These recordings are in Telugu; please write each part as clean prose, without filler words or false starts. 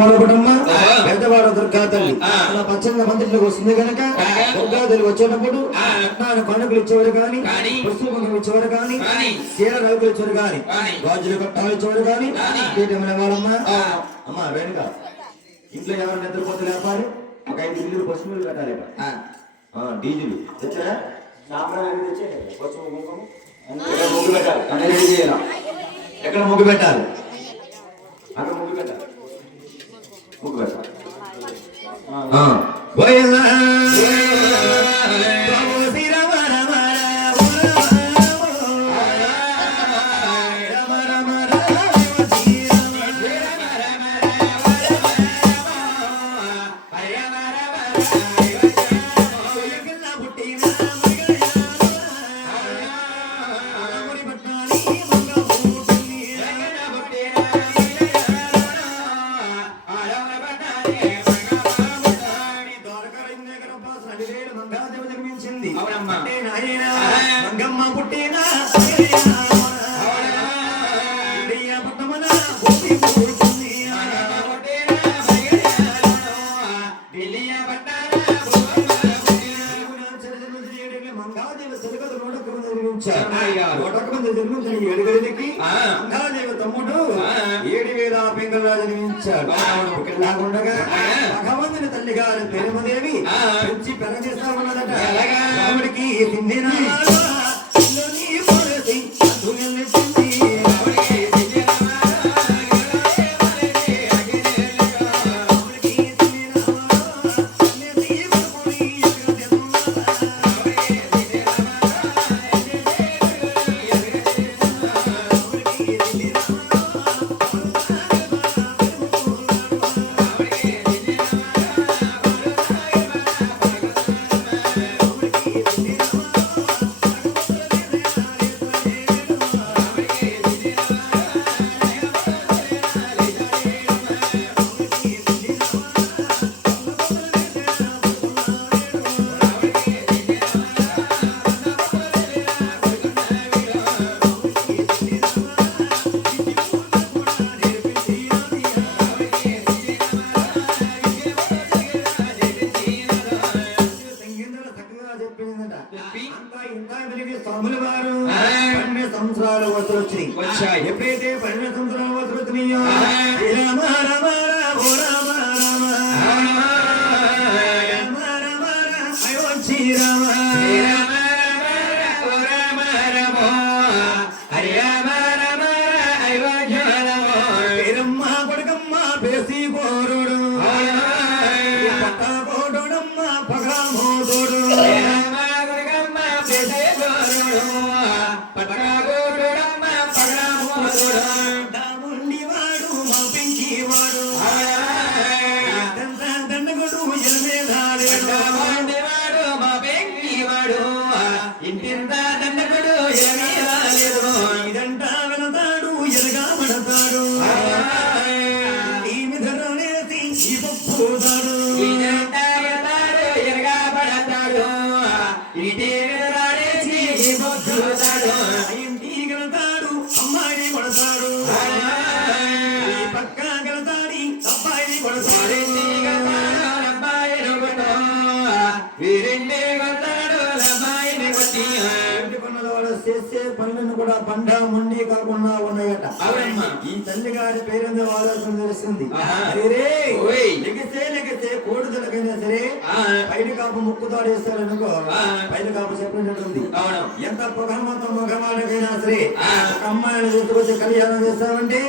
మరొకటమ్మ పెద్దవాడు దుర్గా తల్లి అలా పచ్చంగా మంత్రులకు వస్తుంది కనుక దుర్గా తల్లి వచ్చేటప్పుడు అన్నాడు పండుగలు ఇచ్చేవారు కానీ పుస్తకం ఇచ్చేవారు కానీ చీర నలుగులు ఇచ్చేవారు కానీ గాజులు కట్టాలు ఇచ్చేవారు కానీ వాళ్ళమ్మ అమ్మ వెనుక ఇంట్లో ఎవరు నిద్రపోతే లేపాలి ఒక 5 ఇల్లు పసుపులు కట్టాలి డీజిల్ తెచ్చా ముగ్గు పెట్టాలి అన్నీ రెడీ చేయాలి ఎక్కడ ముగ్గు పెట్టాలి అక్కడ ముగ్గు పెట్టాలి ముగ్గు పెట్టాలి తమ్ముడు 7,000 పెంగళరాజు జన్మించాడు. భగవంతుని తల్లి గారు పెరుమదేవి పెంచి పెరచేస్తా ఉన్నదట. రాముడికి సంవత్సరాలు వచ్చాయి. ఎప్పుడైతే 12 సంవత్సరాలు వచ్చినాయో అమ్మాయిని కొడతాడు పక్క గలతాడి అబ్బాయిని కొడతాడు చేసే పనులను కూడా పండ ముండి కాకుండా ఉన్నాయట. ఈ తల్లి గారి పేరుందో ఆలోచన తెలుస్తుంది. లెగితే కోడుదలకైనా సరే పైన కాపు ముక్కుతాడు వేస్తారనుకో పైన కాపు చెప్పినట్టుంది. ఎంత పొగమతం మగవాడికైనా సరే అమ్మాయిని తీసుకొచ్చి కళ్యాణం చేస్తామంటే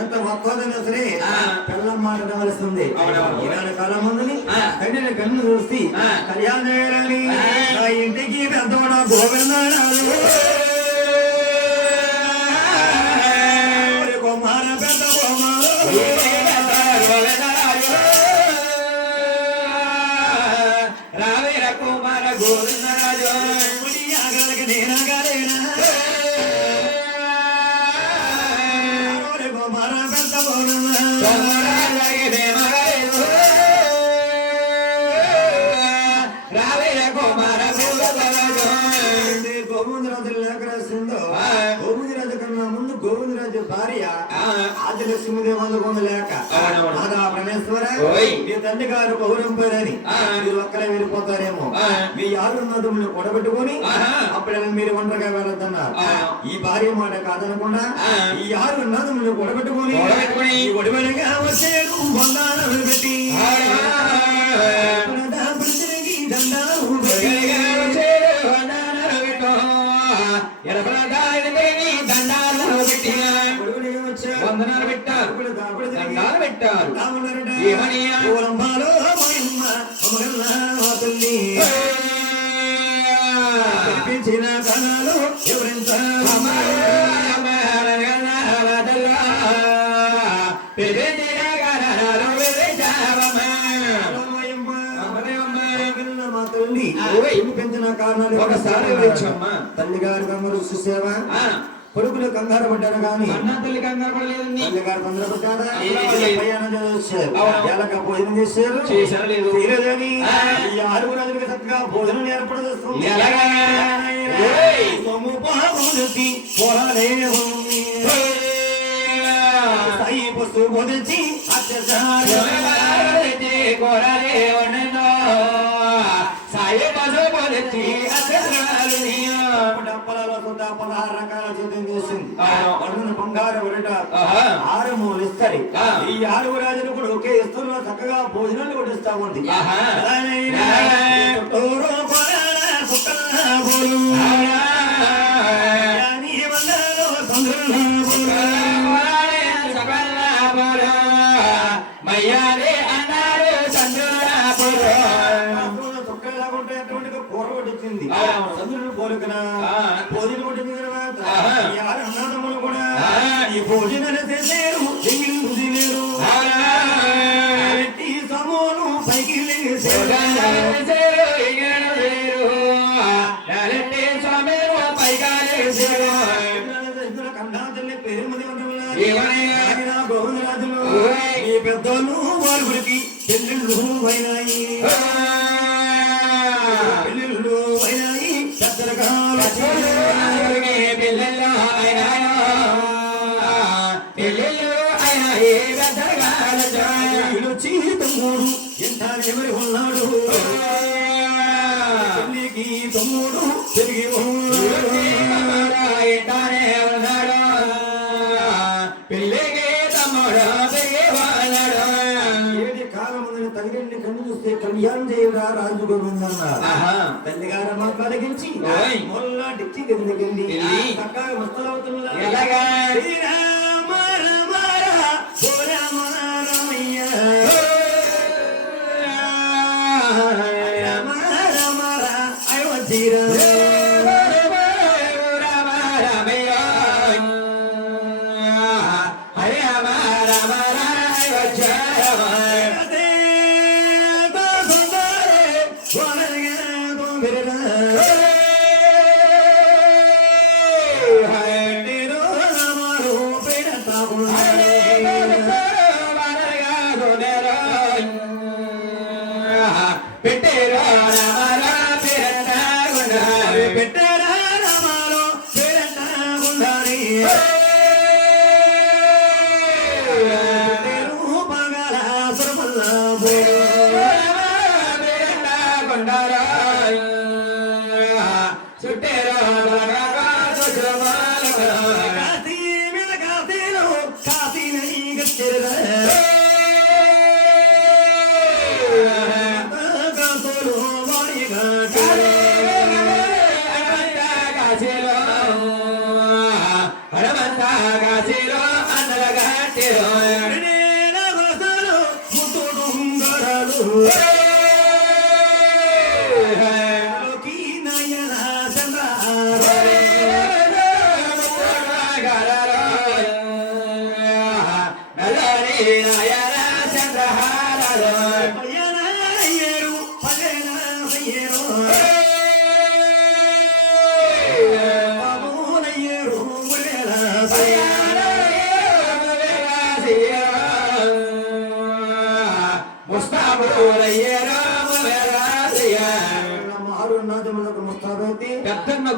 ఎంత ఒక్కోదైనా సరే పిల్లం మాట నవలుస్తుంది. ఈనాడు కాలం మందుని కన్నుని కన్ను చూసి కళ్యాణం చేయాలని ఇంటికి పెద్దవాడ గోవిందాలు రావేర కుమార గోవిందరాజు కుమార పెద్ద రావేర కుమార గోవిందరాజు లేఖ రాసిందో గోవిందరాజు కన్నా ముందు గోవిందరాజు భార్య ఆదిలక్ష్మీదేవి అందుకున్న లేక మీ తండ్రి గారు పౌరం పేరని మీరు ఒక్కరే వెళ్ళిపోతారేమో మీ యారున్నదములు కూడబెట్టుకొని అప్పుడు మీరు ఒంటరిగా వెళ్ళొద్దన్నారు ఈ భార్య మాట కాదనకుండా ఈ యారున్నదములు కూడబెట్టుకొని ఒడివడిగా వచ్చేడు బంగారం పెట్టి దండాలు వందనాలు పెట్టారు దండాలు పెట్టారు ఏమని కణాలు ఎవరింత పెంచిన కారణాలు ఒకసారి తల్లి గారి కమ్మరు సుసేవ కొడుకులు కంగారు పడ్డారు కానీ తల్లి కంగారు పడలేదు తల్లి గారు తొందర పడ్డారా భోజనం చేశారు ఆరుగురు అదురుగా చక్కగా భోజనం ఏర్పడదు పశు బోధించి పదహారు రకాల చేతం చేసింది బంగారు ఆరమూలు ఇస్తారు ఈ ఆరుగురు రాజులు కూడా ఒకే ఇస్తున్న చక్కగా భోజనాలు కొట్టిస్తా ఉంది చంద్రుడు పోలికన భోజనం కొట్టింది తర్వాత అన్నదమ్ములు కూడా ఈ భోజనాలు చేసేరు తినేరు సమూలు పైకి కండాతల్లి పేరు మంది గౌరవరాజులు ఈ పెద్దోళ్ళు వారుగురికి పెళ్ళిళ్ళు అయినాయి తమ్ముడు ఎంత ఎవరి ఉన్నాడు తల్లికి తమ్ముడు తిరిగి ఉన్నాడు పెళ్ళికి తమ్ముడు తిరిగి ఉన్నాడు ఏది కాలముందని తల్లిని కన్ను చూస్తే కళ్యాణం చేయరా రాజు గోవిందన్నారు తల్లి గారు మా కలిగించి మొల్ల డిచ్చి కిందకెళ్ళి చక్కగా మస్తలవుతున్నా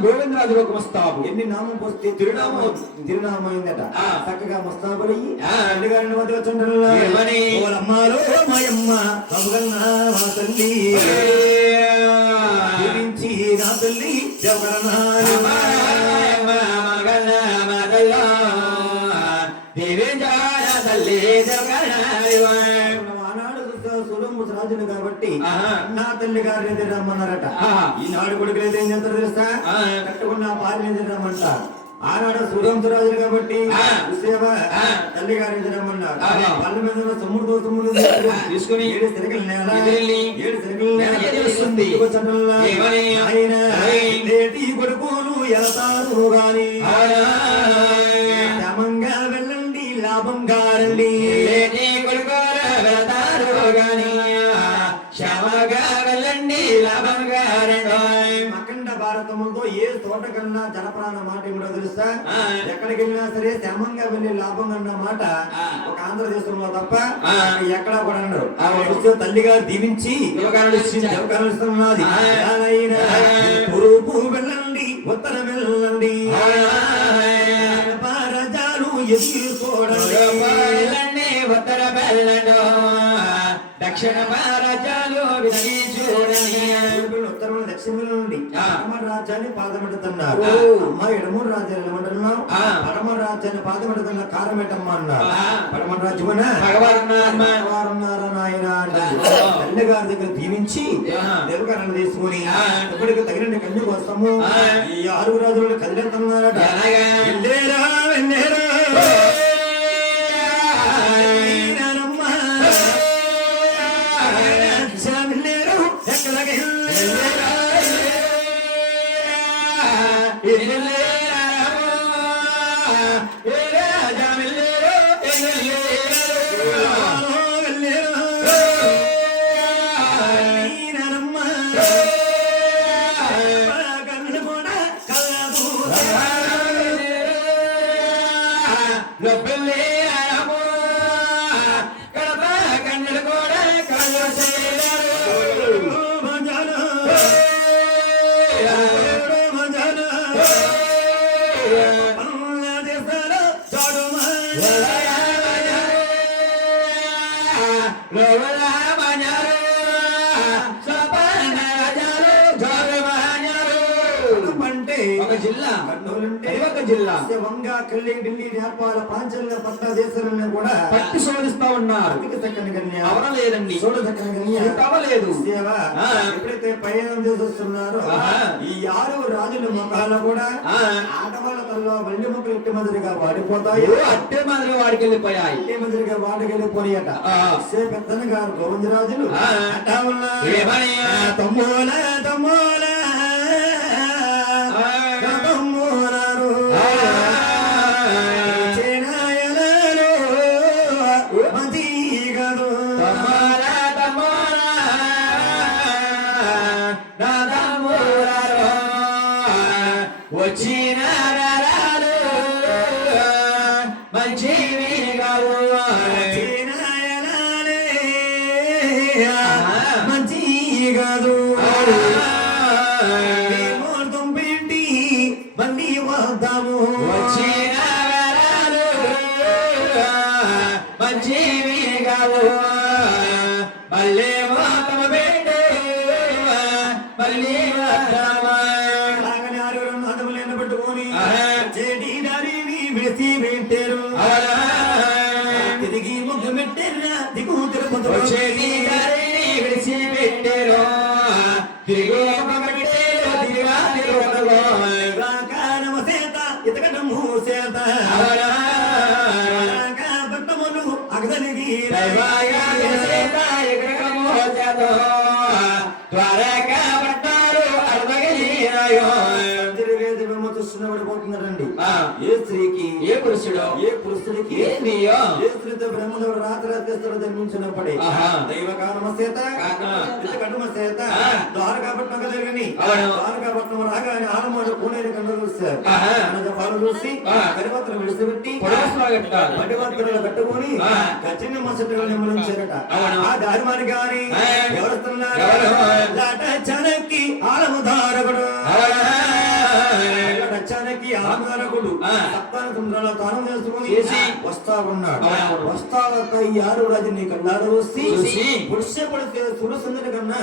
గోవిందరాజు ఒక ముస్తాబు ఎన్ని నామం పోస్తే తిరునామం అయిందట చక్కగా ముస్తాబులయ్యి అల్లిగారిని వద్ద వచ్చి అమ్మ కమగన్నా మా తల్లి దీవించి నా తల్లి జవగణనాలు ఆనాడు సులభ రాజును కాబట్టి నా తల్లి గారిని ఎదురు రమ్మన్నారట. ఈనాడు కొడుకులు ఏం చేస్తారు తెలుసా? కట్టుకున్న భార్యని ఎదురు రమ్మంటారు. ఆనాడు సూర్యంతరాజులు కాబట్టి సేవ తల్లి గారిని ఎదురు రమ్మన్నారు. పళ్ళ మీద సొమ్ముడు తీసుకుని 7 సిరకల నేల 7 సిరకల నేల తెలుస్తుంది. ఆయన కొడుకును ఎలతారు గాని క్రమంగా వెళ్ళండి లాభం గారండి అఖండ భారతములతో ఏ తోట కన్నా జనప్రాణ మాట ఏమిటో తెలుసా? ఎక్కడికి వెళ్ళినా సరే శ్రమంగా వెళ్ళి లాభం అన్న మాట ఒక ఆంధ్రదేశంలో తప్ప ఎక్కడా కూడా అన్నారు. తల్లి గారు దీవించి ఇస్తున్నది. తూర్పు వెళ్ళండి ఉత్తర వెళ్ళండి రాజాలు ఎదురు చూడండి ఉత్తర వెళ్ళండు దక్షిణ మహారాజాలు వినని చూడని ఉత్తరం దక్షిణ నుండి పడమర రాజ్యాన్ని పాదమెడుతున్నారు. అమ్మ ఎడమూరు రాజ్యాలు ఏమంటున్నావు? పడమర రాజ్యాన్ని పాదమెడుతున్న కారమేటమ్మ అన్నారు. పడమర రాజ్యమన భగవారున్నారా నాయన తల్లి గారి దగ్గర దీవించి దేవకారాన్ని తీసుకుని ఇప్పటికి తగిన కన్ను కోసము ఈ 6 రాజులను కదిలేస్తున్నారట. వెళ్ళేరా వెళ్ళేరా ఒక జిల్లా ఒక జిల్లా వంగా కళ్ళి ఢిల్లీ నేపాల పాంచల్య పట్ల దేశాలను కూడా పట్టి శోధిస్తా ఉన్నారు. అవరలేదండి, అవలేదు. ఎప్పుడైతే పయనం చేసి వస్తున్నారో ఈ 6 రాజుల ముఖాలు కూడా ఆటవాళ్ళ తల్లో వల్లి ముక్కలు ఇట్టి మాదిరిగా వాడిపోతాయి. అట్టే మాదిరిగా వాడికెళ్ళిపోయాయి. ఇట్టే మాదిరిగా వాడికెళ్ళిపోయాట. పెద్దన గారు గోవిందరాజులు అట్టా ఉన్నారు. తమ్మోల తమ్మోల తిరిగి ముగ్గు పెట్టారా దిగు విడిచిపెట్టారు సేత ఇతకటము సేత పట్టములు అగదలిగి త్వరగా పట్టారు పోతున్నారండి. ఏ స్త్రీకి ఏ పురుషుడికి ఏ స్త్రీతో బ్రహ్మదేవుడు రాత్రి జన్మించినప్పుడే దైవకాలమ చేత కటుమ చేత ద్వారకాపట్నం కదలిగని ద్వారకాపట్నం రాగానే ఆలమూల పూనేరు కండ చూస్తారు. పాలు చూసి పరివర్తన విడిచిపెట్టి పరివర్తనలు కట్టుకొని చిన్న మసట్టుగా నిమ్మలించారట. ఆ దారి మరి గాని ఎవరుస్తున్నారు చనక్కి ఆలముదారకుడు ఆలముదారకుడు సప్తాన సముద్రాల తానం చేసుకుని చేసి వస్తా ఉన్నాడు. అవును. వస్తా వస్తా ఈ ఆరు రాజు నీ కళ్ళారు చూసి పురుష పడితే సురసుందరి కన్నా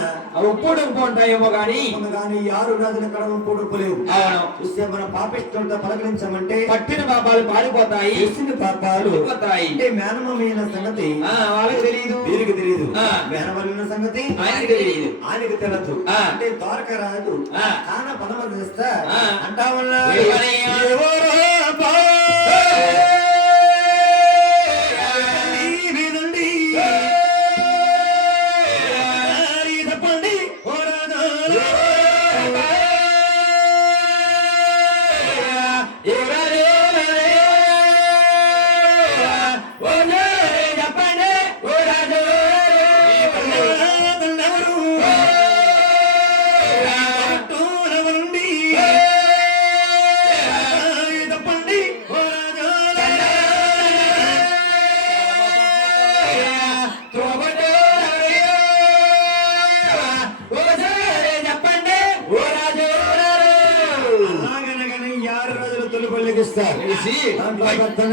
ఉప్పుడు ఉంటాయేమో గాని కానీ ఈ ఆరు రాజుల కడవ పొడుపులేదు. అవును. చూస్తే మన పాపిష్టులతో పలకరించమంటే పట్టిన పాపాలు పారిపోతాయి, చేసిన పాపాలు పోతాయి. అంటే మేనమైన సంగతి వాళ్ళకి తెలియదు, వీరికి తెలియదు. ఆ. మేనమైన సంగతి ఆయనకి తెలియదు. ఆయనకి తెలదు. ఆ. అంటే ద్వారక రాజు ఆ. తాన పదమ చేస్తా ఆ. అంటా ఏమనయ్యా?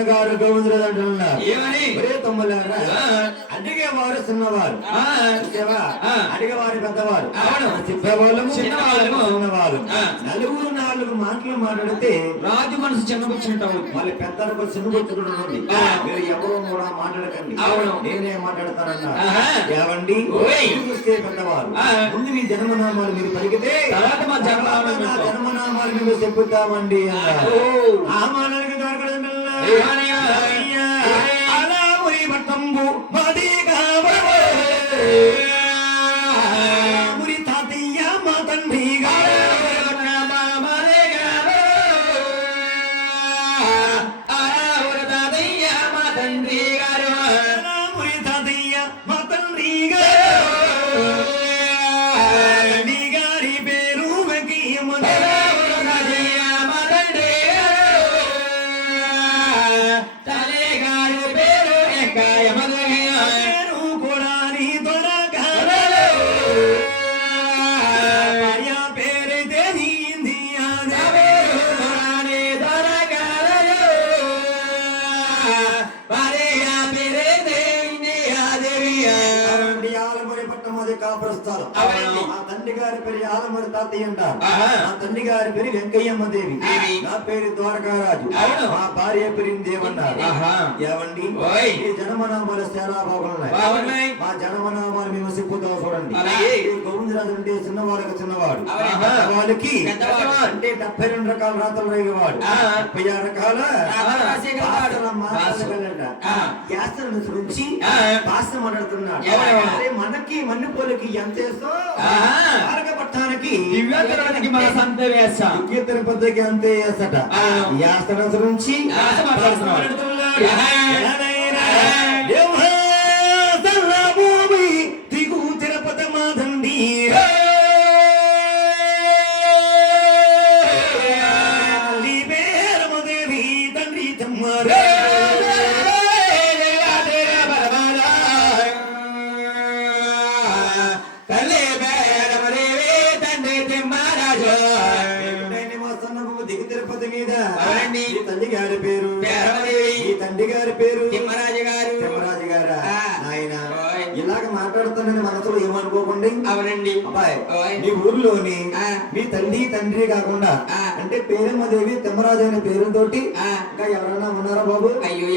గారు గోవిందరాజు అంటున్నారు. ఏమని? ఒరే తమ్ములారా, అడిగేవారు చిన్నవారు, అడిగేవారు పెద్దవారు, చెప్పేవాళ్ళము చిన్నవాళ్ళము, చిన్నవాళ్ళు. నలుగురు నాలుగు మాటలు మాట్లాడితే రాజు మనసు చిన్నపుచ్చుంటావు. వాళ్ళ పెద్దలకు చిన్నపుచ్చుకుంటూ ఉంది. మీరు ఎవరో కూడా మాట్లాడకండి, అవును, నేనే మాట్లాడతానన్నా. ఏవండి ఓయ్. చూస్తే పెద్దవారు ముందు మీ జన్మనామాలు మీరు పలికితే తర్వాత మా జన్మనామాలు మేము చెప్పుతామండి అన్నారు. ఆ మాటలకి దొరకడం అలా మురి పట్టంబు మాది మురి తాతయ్య మా తండ్రి మురి తాతయ్య మా తండ్రి గారి పేరు కాపురస్తారు. ఆ తండ్రి గారి పేరు ఆలమూరి తాతయ్య అంటారు. ఆ తండ్రి గారి పేరు వెంకయ్యమ్మ దేవి, నా పేరు ద్వారకారాజు, మా భార్య పేరు దేవన్నారు. ఏవండి ఈ జన్మనామాలు చాలా బాగున్నాయి. మా జన్మనామాలు మేము చెప్పుతాం చూడండి. గోవిందరాజు అంటే చిన్నవాళ్ళకి చిన్నవాడు, వాళ్ళకి అంటే 72 రకాల రాతలు రేగేవాడు, 36 రకాల నుంచి భాష మాట్లాడుతున్నాడు. మనకి మన్నుపోలకి ఎంత పట్టానికి దివ్యానికి మన సంత వేసా తిరుపతికి అంతే వేసట. యాస్త నుంచి భూమి దిగు తిరుపతి మాదండి రమదేవి తండ్రి తమ్మారు తిరుపతి మీద తండ్రి గారి పేరు ఈ తండ్రి గారి పేరు తిమ్మరాజు గారు. ఆయన ఇలాగ మాట్లాడుతానని మనసులో ఏమనుకోకండి. అవునండి అబ్బాయి, మీ ఊర్లోని మీ తండ్రి కాకుండా అంటే పేరమ్మదేవి తిమ్మరాజు అనే పేరుతోటి ఇంకా ఎవరైనా ఉన్నారా బాబు? అయ్యో